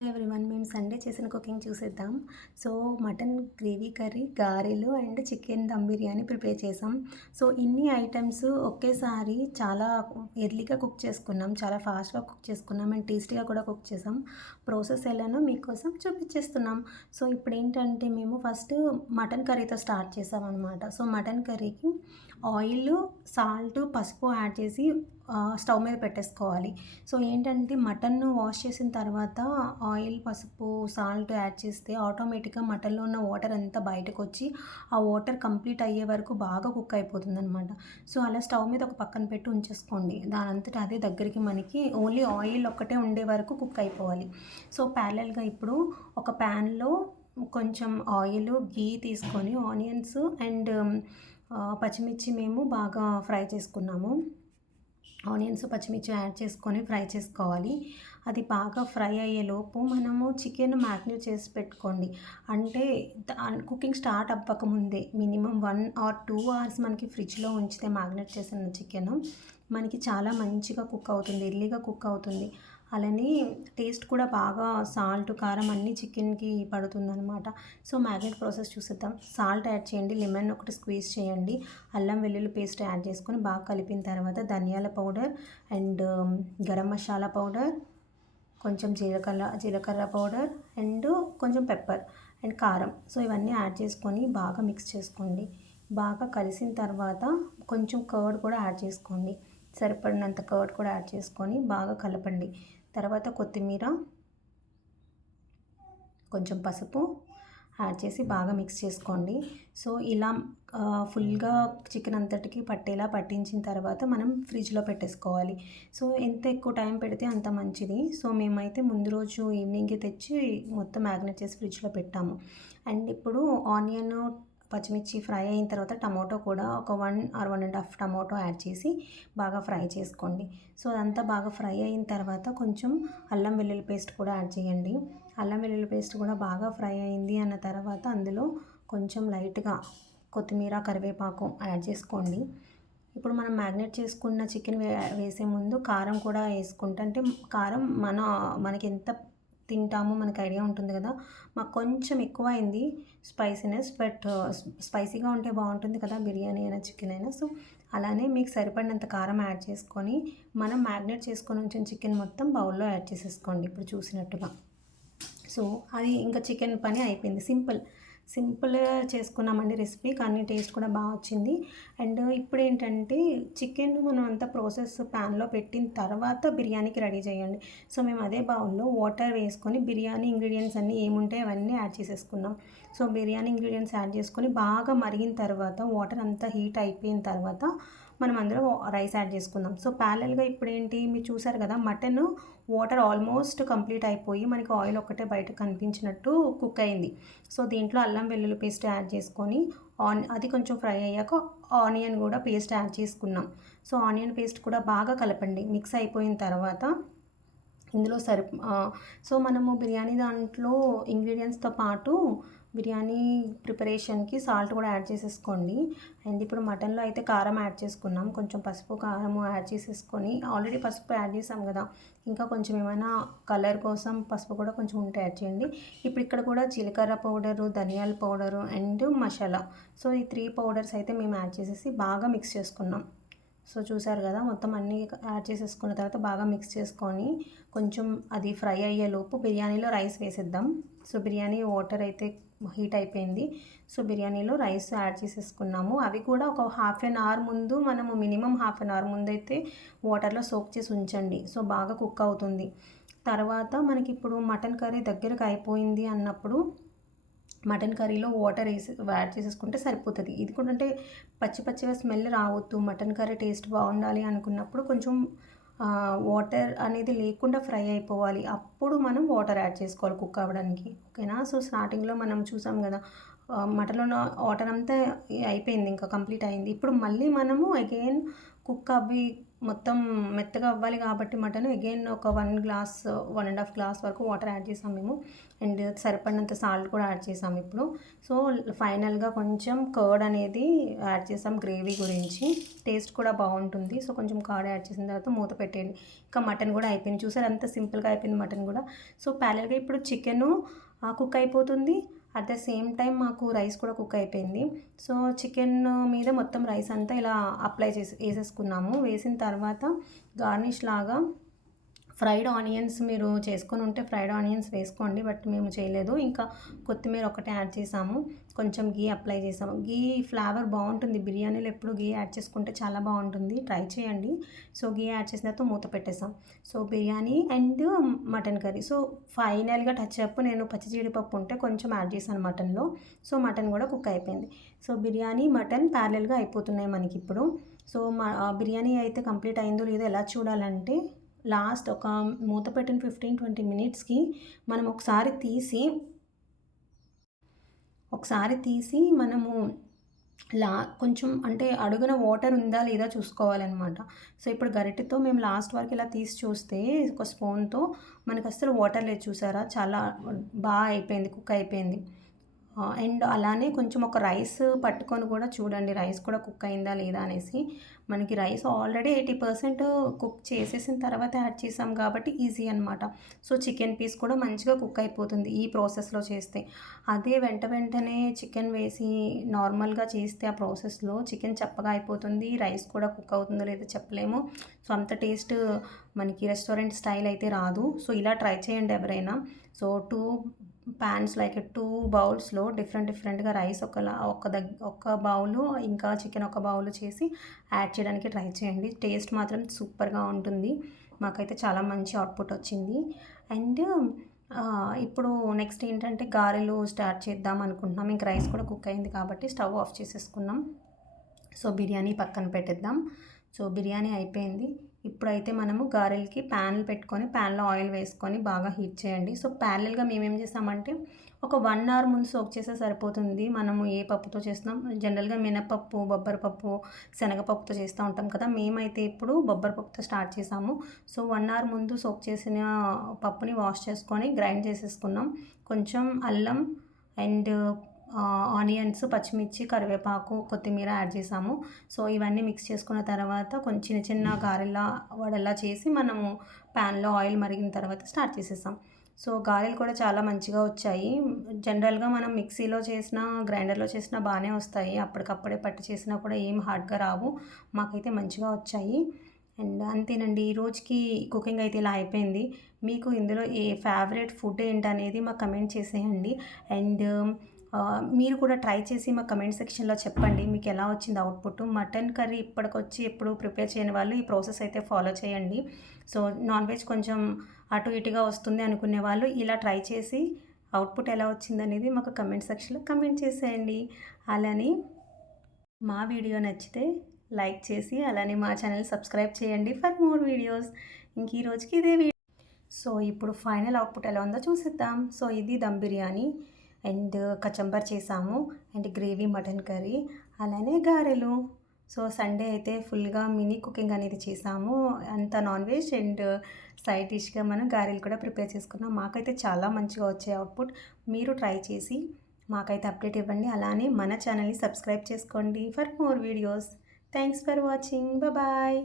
Everyone మేము Sunday చేసిన cooking చూసేద్దాం. సో, మటన్ గ్రేవీ కర్రీ, గారెలు and chicken dum biryani prepare చేసాం. సో, ఇన్ని ఐటెమ్స్ ఒకేసారి చాలా ఎర్లీగా కుక్ చేసుకున్నాం. చాలా ఫాస్ట్‌గా కుక్ చేసుకున్నాం అండ్ టేస్టీగా కూడా కుక్ చేసాం. ప్రాసెస్ ఎలానో మీకోసం చూపించేస్తున్నాం. సో, ఇప్పుడేంటంటే మేము ఫస్ట్ మటన్ కర్రీతో స్టార్ట్ చేసామనమాట. సో, మటన్ కర్రీకి ఆయిల్, సాల్ట్, పసుపు యాడ్ చేసి స్టవ్ మీద పెట్టేసుకోవాలి. సో, ఏంటంటే మటన్ను వాష్ చేసిన తర్వాత ఆయిల్, పసుపు, సాల్ట్ యాడ్ చేస్తే ఆటోమేటిక్‌గా మటన్‌లో ఉన్న వాటర్ అంతా బయటకొచ్చి, ఆ వాటర్ కంప్లీట్ అయ్యే వరకు బాగా కుక్ అయిపోతుందనమాట. సో, అలా స్టవ్ మీద ఒక పక్కన పెట్టి ఉంచేసుకోండి. దానంతట అదే దగ్గరికి మనకి ఓన్లీ ఆయిల్ ఒక్కటే ఉండే వరకు కుక్ అయిపోవాలి. సో, ప్యారలల్‌గా ఇప్పుడు ఒక ప్యాన్‌లో కొంచెం ఆయిలు, ఘీ తీసుకొని ఆనియన్స్ అండ్ పచ్చిమిర్చి మేము బాగా ఫ్రై చేసుకున్నాము. ఆనియన్స్, పచ్చిమిర్చి యాడ్ చేసుకొని ఫ్రై చేసుకోవాలి. అది బాగా ఫ్రై అయ్యేలోపు మనము చికెన్ మ్యారినేట్ చేసి పెట్టుకోండి. అంటే కుకింగ్ స్టార్ట్ అవ్వకముందే మినిమమ్ 1 ఆర్ 2 అవర్స్ మనకి ఫ్రిడ్జ్‌లో ఉంచితే మ్యారినేట్ చేసిన చికెను మనకి చాలా మంచిగా కుక్ అవుతుంది. ఎర్లీగా కుక్ అవుతుంది. అలానే టేస్ట్ కూడా బాగా సాల్ట్, కారం అన్నీ చికెన్‌కి పడుతుందనమాట. సో, మ్యారినేట్ ప్రాసెస్ చూసేద్దాం. సాల్ట్ యాడ్ చేయండి. లెమన్ ఒకటి స్క్వీజ్ చేయండి. అల్లం వెల్లుల్లి పేస్ట్ యాడ్ చేసుకొని బాగా కలిపిన తర్వాత ధనియాల powder and garam masala powder, కొంచెం జీలకర్ర పౌడర్ అండ్ కొంచెం పెప్పర్ అండ్ కారం. సో, ఇవన్నీ యాడ్ చేసుకొని బాగా మిక్స్ చేసుకోండి. బాగా కలిసిన తర్వాత కొంచెం కర్డ్ కూడా యాడ్ చేసుకోండి. సరిపడినంత కర్డ్ కూడా యాడ్ చేసుకొని బాగా కలపండి. తర్వాత కొత్తిమీర, కొంచెం పసుపు యాడ్ చేసి బాగా మిక్స్ చేసుకోండి. సో, ఇలా ఫుల్‌గా చికెన్ అంతటికి పట్టేలా పట్టించిన తర్వాత మనం ఫ్రిడ్జ్‌లో పెట్టేసుకోవాలి. సో, ఎంత ఎక్కువ టైం పెడితే అంత మంచిది. సో, మేమైతే ముందు రోజు ఈవినింగే తెచ్చి మొత్తం మ్యారినేట్ చేసి ఫ్రిడ్జ్‌లో పెట్టాము. అండ్ ఇప్పుడు ఆనియన్, పచ్చిమిర్చి ఫ్రై అయిన తర్వాత టమాటో కూడా ఒక 1 ఆర్ 1 ½ టమాటో యాడ్ చేసి బాగా ఫ్రై చేసుకోండి. సో, అదంతా బాగా ఫ్రై అయిన తర్వాత కొంచెం అల్లం వెల్లుల్లి పేస్ట్ కూడా యాడ్ చేయండి. అల్లం వెల్లుల్లి పేస్ట్ కూడా బాగా ఫ్రై అయింది అన్న తర్వాత అందులో కొంచెం లైట్‌గా కొత్తిమీర, కరివేపాకు యాడ్ చేసుకోండి. ఇప్పుడు మనం మ్యారినేట్ చేసుకున్న చికెన్ వేసే ముందు కారం కూడా ఏసుకుంటే అంటే కారం మనకెంత తింటామో మనకు ఐడియా ఉంటుంది కదా! మాకు కొంచెం ఎక్కువయింది స్పైసీనెస్. బట్ స్పైసీగా ఉంటే బావుంటుంది కదా! బిర్యానీ అయినా, చికెన్ అయినా. సో, అలానే మీకు సరిపడినంత కారం యాడ్ చేసుకొని, మనం మ్యారినేట్ చేసుకొని ఉంచిన చికెన్ మొత్తం బౌల్‌లో యాడ్ చేసేసుకోండి ఇప్పుడు చూసినట్టుగా. సో, అది ఇంకా చికెన్ పని అయిపోయింది. సింపుల్‌గా చేసుకున్నామండి రెసిపీ. కానీ టేస్ట్ కూడా బా వచ్చింది. అండ్ ఇప్పుడేంటంటే చికెన్ మనం అంతా ప్రాసెస్ ప్యాన్‌లో పెట్టిన తర్వాత బిర్యానీకి రెడీ చేయండి. సో, మేము అదే బౌల్‌లో వాటర్ వేసుకొని బిర్యానీ ఇంగ్రీడియెంట్స్ అన్నీ ఏముంటాయో అవన్నీ యాడ్ చేసేసుకున్నాం. సో, బిర్యానీ ఇంగ్రీడియెంట్స్ యాడ్ చేసుకొని బాగా మరిగిన తర్వాత వాటర్ అంతా హీట్ అయిపోయిన తర్వాత మనం అందులో రైస్ యాడ్ చేసుకుందాం. సో, ప్యారలల్‌గా ఇప్పుడేంటి మీరు చూసారు కదా! మటను వాటర్ ఆల్మోస్ట్ కంప్లీట్ అయిపోయి మనకి ఆయిల్ ఒక్కటే బయట కనిపించినట్టు కుక్ అయింది. సో, దీంట్లో అల్లం వెల్లుల్లి పేస్ట్ యాడ్ చేసుకొని అది కొంచెం ఫ్రై అయ్యాక ఆనియన్ కూడా పేస్ట్ యాడ్ చేసుకున్నాం. సో, ఆనియన్ పేస్ట్ కూడా బాగా కలపండి. మిక్స్ అయిపోయిన తర్వాత ఇందులో సో, మనము బిర్యానీ దాంట్లో ఇంగ్రీడియెంట్స్‌తో పాటు బిర్యానీ ప్రిపరేషన్‌కి సాల్ట్ కూడా యాడ్ చేసేసుకోండి. అండ్ ఇప్పుడు మటన్‌లో అయితే కారం యాడ్ చేసుకున్నాం. కొంచెం పసుపు, కారము యాడ్ చేసేసుకొని ఆల్రెడీ పసుపు యాడ్ చేసాం గదా! ఇంకా కొంచెం ఏమైనా కలర్ కోసం పసుపు కూడా కొంచెం ఉంటే యాడ్ చేయండి. ఇప్పుడు ఇక్కడ కూడా జీలకర్ర పౌడరు, ధనియాల పౌడరు అండ్ మసాలా. సో, ఈ 3 పౌడర్స్ అయితే మేము యాడ్ చేసేసి బాగా మిక్స్ చేసుకున్నాం. సో, చూసారు గదా! మొత్తం అన్నీ యాడ్ చేసేసుకున్న తర్వాత బాగా మిక్స్ చేసుకొని, కొంచెం అది ఫ్రై అయ్యేలోపు బిర్యానీలో రైస్ వేసేద్దాం. సో, బిర్యానీ వాటర్ అయితే హీట్ అయిపోయింది. సో, బిర్యానీలో రైస్ యాడ్ చేసేసుకున్నాము. అవి కూడా ఒక హాఫ్ ఎన్ అవర్ ముందు మనము మినిమమ్ హాఫ్ ఎన్ అవర్ ముందైతే వాటర్‌లో సోక్ చేసి ఉంచండి. సో, బాగా కుక్ అవుతుంది. తర్వాత మనకిప్పుడు మటన్ కర్రీ దగ్గరకు అయిపోయింది అన్నప్పుడు మటన్ కర్రీలో వాటర్ యాడ్ చేసేసుకుంటే సరిపోతది. ఇది కూడా అంటే పచ్చిగా స్మెల్ రావద్దు. మటన్ కర్రీ టేస్ట్ బావుండాలి అనుకున్నప్పుడు కొంచెం వాటర్ అనేది లేకుండా ఫ్రై అయిపోవాలి. అప్పుడు మనం వాటర్ యాడ్ చేసుకోవాలి కుక్ అవ్వడానికి. ఓకేనా? సో, స్టార్టింగ్‌లో మనం చూసాం గదా! మటన్‌లో ఉన్న వాటర్ అంతా అయిపోయింది. ఇంకా కంప్లీట్ అయింది. ఇప్పుడు మళ్ళీ మనము అగైన్ కుక్ అవ్వి మొత్తం మెత్తగా అవ్వాలి కాబట్టి మటన్ అగైన్ ఒక 1 గ్లాస్ 1.5 గ్లాస్ వరకు వాటర్ యాడ్ చేసాం మేము. అండ్ సరిపడినంత సాల్ట్ కూడా యాడ్ చేసాం ఇప్పుడు. సో ఫైనల్గా కొంచెం కర్డ్ అనేది యాడ్ చేసాం గ్రేవీ గురించి, టేస్ట్ కూడా బాగుంటుంది. సో కొంచెం కర్డ్ యాడ్ చేసిన తర్వాత మూత పెట్టేయండి. ఇంకా మటన్ కూడా అయిపోయింది, చూసారు అంత సింపుల్గా అయిపోయింది మటన్ కూడా. సో ప్యారల్గా ఇప్పుడు చికెను కుక్ అయిపోతుంది. అట్ ద సేమ్ టైం మాకు రైస్ కూడా కుక్ అయిపోయింది. సో చికెన్ మీద మొత్తం రైస్ అంతా ఇలా అప్లై వేసేసుకున్నాము. వేసిన తర్వాత గార్నిష్ లాగా ఫ్రైడ్ ఆనియన్స్ మీరు చేసుకొని ఉంటే ఫ్రైడ్ ఆనియన్స్ వేసుకోండి, బట్ మేము చేయలేదు. ఇంకా కొత్తిమీర ఒకటే యాడ్ చేసాము, కొంచెం గీ అప్లై చేసాము. గీ ఫ్లేవర్ బాగుంటుంది బిర్యానీలో, ఎప్పుడు గీ యాడ్ చేసుకుంటే చాలా బాగుంటుంది, ట్రై చేయండి. సో గీ యాడ్ చేసిన తర్వాత మూత పెట్టేసాం. So biryani and mutton curry. So ఫైనల్గా టచ్ అప్ నేను పచ్చి జీడిపప్పు ఉంటే కొంచెం యాడ్ చేశాను మటన్లో. సో మటన్ కూడా కుక్ అయిపోయింది. సో బిర్యానీ మటన్ ప్యారలల్గా అయిపోతున్నాయి మనకి ఇప్పుడు. సో బిర్యానీ అయితే కంప్లీట్ అయిందో లేదో ఎలా చూడాలంటే, లాస్ట్ ఒక మూత పెట్టిన 15-20 మినిట్స్కి మనం ఒకసారి తీసి మనము కొంచెం అంటే అడుగున వాటర్ ఉందా లేదా చూసుకోవాలన్నమాట. సో ఇప్పుడు గరిటెతో మేము లాస్ట్ వరకు ఇలా తీసి చూస్తే ఒక స్పూన్తో మనకు అస్సలు వాటర్ లేదు, చూసారా, చాలా బాగా అయిపోయింది, కుక్ అయిపోయింది. అండ్ అలానే కొంచెం ఒక రైస్ పట్టుకొని కూడా చూడండి, రైస్ కూడా కుక్ అయిందా లేదా అనేసి. మనకి రైస్ ఆల్రెడీ 80% కుక్ చేసేసిన తర్వాత యాడ్ చేసాం కాబట్టి ఈజీ అనమాట. సో చికెన్ పీస్ కూడా మంచిగా కుక్ అయిపోతుంది ఈ ప్రాసెస్లో చేస్తే. అదే వెంటనే చికెన్ వేసి నార్మల్గా చేస్తే ఆ ప్రాసెస్లో చికెన్ చప్పగా అయిపోతుంది, రైస్ కూడా కుక్ అవుతుందో లేదో చెప్పలేము. సో అంత టేస్ట్ మనకి రెస్టారెంట్ స్టైల్ అయితే రాదు. సో ఇలా ట్రై చేయండి ఎవరైనా. సో 2 ప్యాన్స్ లైక్ 2 బౌల్స్లో డిఫరెంట్గా రైస్ ఒక బౌలు ఇంకా చికెన్ ఒక బౌలు చేసి యాడ్ చేయడానికి ట్రై చేయండి. టేస్ట్ మాత్రం సూపర్గా ఉంటుంది. మాకైతే చాలా మంచి అవుట్పుట్ వచ్చింది. అండ్ ఇప్పుడు నెక్స్ట్ ఏంటంటే గారెలు స్టార్ట్ చేద్దాం అనుకుంటున్నాం. ఇంక రైస్ కూడా కుక్ అయింది కాబట్టి స్టవ్ ఆఫ్ చేసేసుకున్నాం. సో బిర్యానీ పక్కన పెట్టేద్దాం. సో బిర్యానీ అయిపోయింది. ఇప్పుడైతే మనము గారెలకి ప్యాన్లు పెట్టుకొని ప్యాన్లో ఆయిల్ వేసుకొని బాగా హీట్ చేయండి. సో ప్యారలల్గా మేమేం చేసామంటే ఒక 1 అవర్ ముందు సోక్ చేస్తే సరిపోతుంది. మనము ఏ పప్పుతో చేస్తున్నాం, జనరల్గా మినపప్పు, బొబ్బరపప్పు, శనగపప్పుతో చేస్తూ ఉంటాం కదా. మేమైతే ఇప్పుడు బొబ్బరపప్పుతో స్టార్ట్ చేసాము. సో 1 అవర్ ముందు సోక్ చేసిన పప్పుని వాష్ చేసుకొని గ్రైండ్ చేసేసుకున్నాం. కొంచెం అల్లం అండ్ ఆనియన్స్, పచ్చిమిర్చి, కరివేపాకు, కొత్తిమీర యాడ్ చేసాము. సో ఇవన్నీ మిక్స్ చేసుకున్న తర్వాత కొంచెం చిన్న గారెలా వడలా చేసి మనము ప్యాన్లో ఆయిల్ మరిగిన తర్వాత స్టార్ట్ చేసేసాం. సో గారెలు కూడా చాలా మంచిగా వచ్చాయి. జనరల్గా మనం మిక్సీలో చేసినా గ్రైండర్లో చేసినా బాగానే వస్తాయి, అప్పటికప్పుడే పట్టి చేసినా కూడా ఏం హార్డ్గా రావు. మాకైతే మంచిగా వచ్చాయి. అండ్ అంతేనండి, ఈ రోజుకి కుకింగ్ అయితే ఇలా అయిపోయింది. మీకు ఇందులో ఏ ఫేవరెట్ ఫుడ్ ఏంటనేది మాకు కమెంట్ చేసేయండి. అండ్ మీరు కూడా ట్రై చేసి మా కమెంట్ సెక్షన్లో చెప్పండి మీకు ఎలా వచ్చింది అవుట్పుట్. మటన్ కర్రీ ఇప్పటికొచ్చి ఎప్పుడు ప్రిపేర్ చేయని వాళ్ళు ఈ ప్రాసెస్ అయితే ఫాలో చేయండి. సో నాన్ వెజ్ కొంచెం అటు ఇటుగా వస్తుంది అనుకునే వాళ్ళు ఇలా ట్రై చేసి అవుట్పుట్ ఎలా వచ్చిందనేది మాకు కమెంట్ సెక్షన్లో కమెంట్ చేసేయండి. అలానే మా వీడియో నచ్చితే లైక్ చేసి అలానే మా ఛానల్ సబ్స్క్రైబ్ చేయండి ఫర్ మోర్ వీడియోస్. ఇంక ఈ రోజుకి ఇదే వీడియో. సో ఇప్పుడు ఫైనల్ అవుట్పుట్ ఎలా ఉందో చూసేద్దాం. సో ఇది దమ్ బిర్యానీ అండ్ కచంబర్ చేసాము అండ్ గ్రేవీ మటన్ కర్రీ అలానే గారెలు. సో సండే అయితే ఫుల్గా మినీ కుకింగ్ అనేది చేసాము, అంత నాన్ వెజ్ అండ్ సైడ్ డిష్గా మనం గారెలు కూడా ప్రిపేర్ చేసుకున్నాం. మాకైతే చాలా మంచిగా వచ్చే అవుట్పుట్. మీరు ట్రై చేసి మాకైతే అప్డేట్ ఇవ్వండి. అలానే మన ఛానల్ని సబ్స్క్రైబ్ చేసుకోండి for more videos. Thanks for watching. Bye.